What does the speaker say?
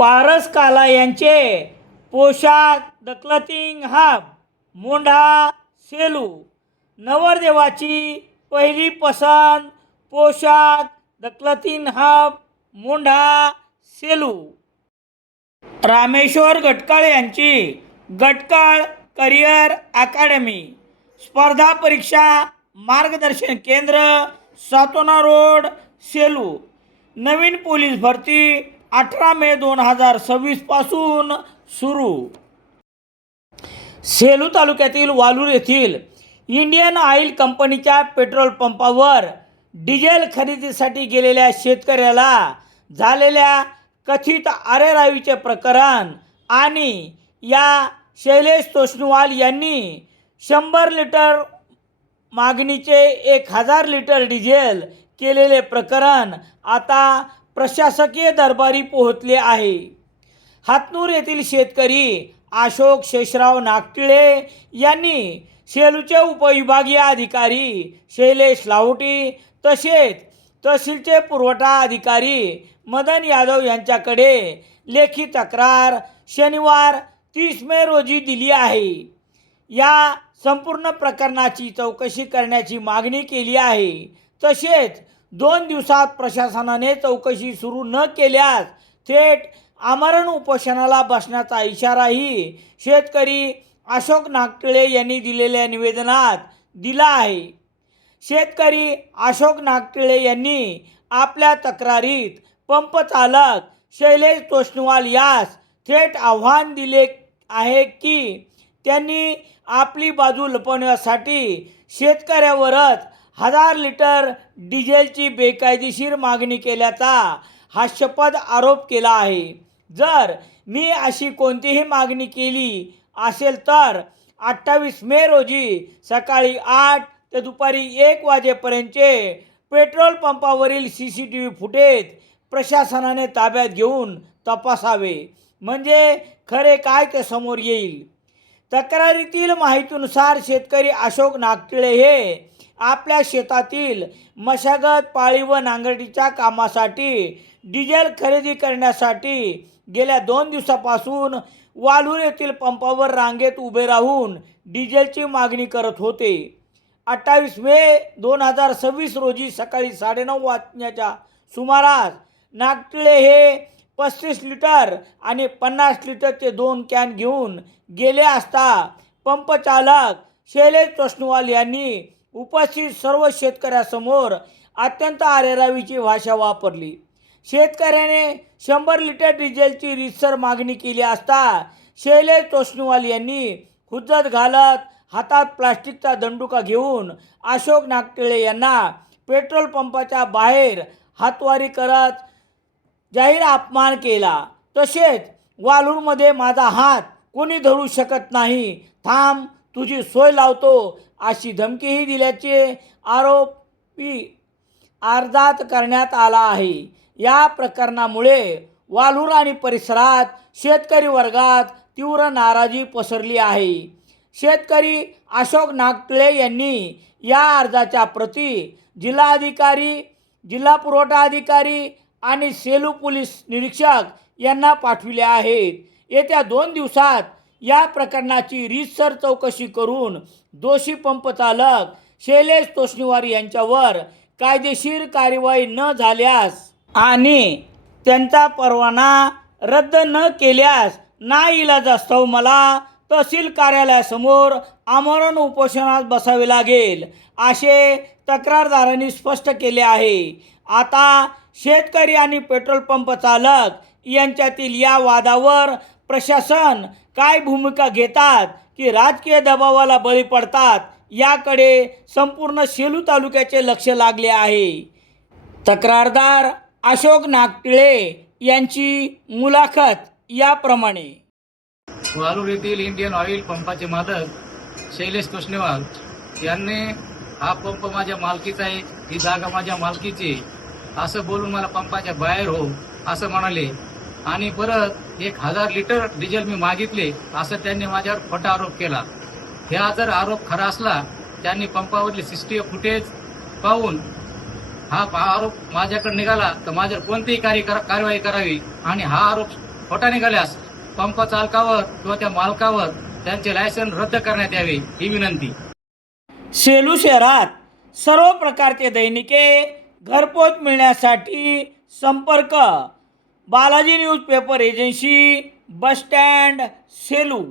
पारस काला यांचे पोशाख द क्लथिंग हब मोंढा सेलू. नवरदेवाची पहिली पसंत पोशाख द क्लथिंग हब मोंढा सेलू. रामेश्वर गटकाळ यांची गटकाळ करिअर अकॅडमी स्पर्धा परीक्षा मार्गदर्शन केंद्र सातोना रोड सेलू. नवीन पोलीस भरती 18 मे 2026 पासून सुरू. सेलू तालुक्यातील वालूर येथील इंडियन ऑइल कंपनीच्या पेट्रोल पंपावर डिझेल खरेदीसाठी गेलेल्या शेतकऱ्याला झालेल्या कथित अरेरावीचे प्रकरण आणि या शैलेश तोष्णीवाल यांनी 100 लिटर मागणीचे 1000 लिटर डिझेल केलेले प्रकरण आता प्रशासकीय दरबारी पोहोचले आहे. हातनूर येथील शेतकरी अशोक शेषराव नागटिळे यांनी सेलूचे उपविभागीय अधिकारी शैलेश लाहोटी तसेच तहसीलचे पुरवठा अधिकारी मदन यादव यांच्याकडे लेखी तक्रार शनिवार 30 मे रोजी दिली आहे. या संपूर्ण प्रकरणाची चौकशी करण्याची मागणी केली आहे. तसेच 2 दिवसात प्रशासनाने चौकशी सुरू न केल्यास थेट आमरण उपोषणाला बसण्याचा इशाराही शेतकरी अशोक नागटिळे यांनी दिलेल्या निवेदनात दिला आहे. शेतकरी अशोक नागटिळे यांनी आपल्या तक्रारीत पंप चालक शैलेश तोष्णीवाल यास थेट आव्हान दिले आहे की त्यांनी आपली बाजू लपवण्यासाठी शेतकऱ्यावरच 1000 लिटर डिझेलची बेकायदेशीर मागणी केल्याचा हास्यास्पद आरोप केला आहे. जर मी अशी कोणतीही मागणी केली असेल तर 28 मे रोजी सकाळी 8 ते दुपारी 1 वाजेपर्यंतचे पेट्रोल पंपावरील CCTV फुटेज प्रशासनाने ताब्यात घेऊन तपासावे, म्हणजे खरे काय ते समोर येईल. तक्रारीतील माहितीनुसार शेतकरी अशोक नागटिळे हे आपल्या शेतातील मशागत पाळी व नांगरटीच्या कामासाठी डिझेल खरेदी करण्यासाठी गेल्या 2 दिवसापासून वालूर येथील पंपावर रांगेत उभे राहून डिझेलची मागणी करत होते. 28 मे 2026 रोजी सकाळी 9:30 वाजण्याच्या सुमारास नागटिळे हे 35 लिटर आणि 50 लिटरचे 2 कॅन घेऊन गेले असता पंप चालक शैलेश तोष्णीवाल यांनी उपस्थित सर्व शेतकऱ्यासमोर अत्यंत अरेरावीची भाषा वापरली. शेतकऱ्याने 100 लिटर डिझेलची रीतसर मागणी केली असता शैलेश तोष्णीवाल यांनी हुज्जत घालत हातात प्लास्टिकचा दंडुका घेऊन अशोक नागटिळे यांना पेट्रोल पंपाच्या बाहेर हातवारी करत जाहीर अपमान केला. तसेच वालूरमध्ये माझा हात कोणी धरू शकत नाही, थांब तुझी सोय लावतो अशी धमकीही दिल्याचे आरोपी अर्जात करण्यात आला आहे. या प्रकरणामुळे वालूर आणि परिसरात शेतकरी वर्गात तीव्र नाराजी पसरली आहे. शेतकरी अशोक नागटिळे यांनी या अर्जाच्या प्रती जिल्हाधिकारी, जिल्हा पुरवठा अधिकारी आणि सेलू पोलीस निरीक्षक यांना पाठविल्या आहेत. येत्या 2 दिवसात या प्रकरणाची रीतसर चौकशी करून दोषी पंप चालक शैलेश तोष्णीवाल यांच्यावर कायदेशीर कार्यवाही न झाल्यास आणि त्यांचा परवाना रद्द न केल्यास नाईलाजास्तव मला तहसील कार्यालयासमोर आमरण उपोषणात बसावे लागेल, असे तक्रारदारांनी स्पष्ट केले आहे. आता शेतकरी आणि पेट्रोल पंप चालक यांच्यातील या वादावर प्रशासन काय भूमिका घेतात की राजकीय दबावाला बळी पडतात याकडे संपूर्ण सेलू तालुक्याचे लक्ष लागले आहे. तक्रारदार अशोक नागटिळे यांची मुलाखत याप्रमाणे. वालूर येथील इंडियन ऑइल पंपाचे मालक शैलेश तोष्णीवाल यांनी हा पंप माझ्या मालकीचा आहे, ही जागा माझ्या मालकीची असं बोलून मला पंपाच्या बाहेर हो असं म्हणाले आणि परत 1000 लिटर डिझेल मी मागितले असं त्यांनी माझ्यावर खोटा आरोप केला. हा जर आरोप खरा असला त्यांनी पंपावरली CCTV फुटेज पाहून हा आरोप माझ्याकडे निघाला तर माझ्यावर कोणतीही कार्यवाही करावी आणि हा आरोप खोटा निघाल्यास पंप चालकावर किंवा त्या मालकावर त्यांचे लायसन रद्द करण्यात यावे ही विनंती. सेलू शहरात सर्व प्रकारचे दैनिके घरपोच मिळण्यासाठी संपर्क Balaji news paper agency, bus stand, Selu.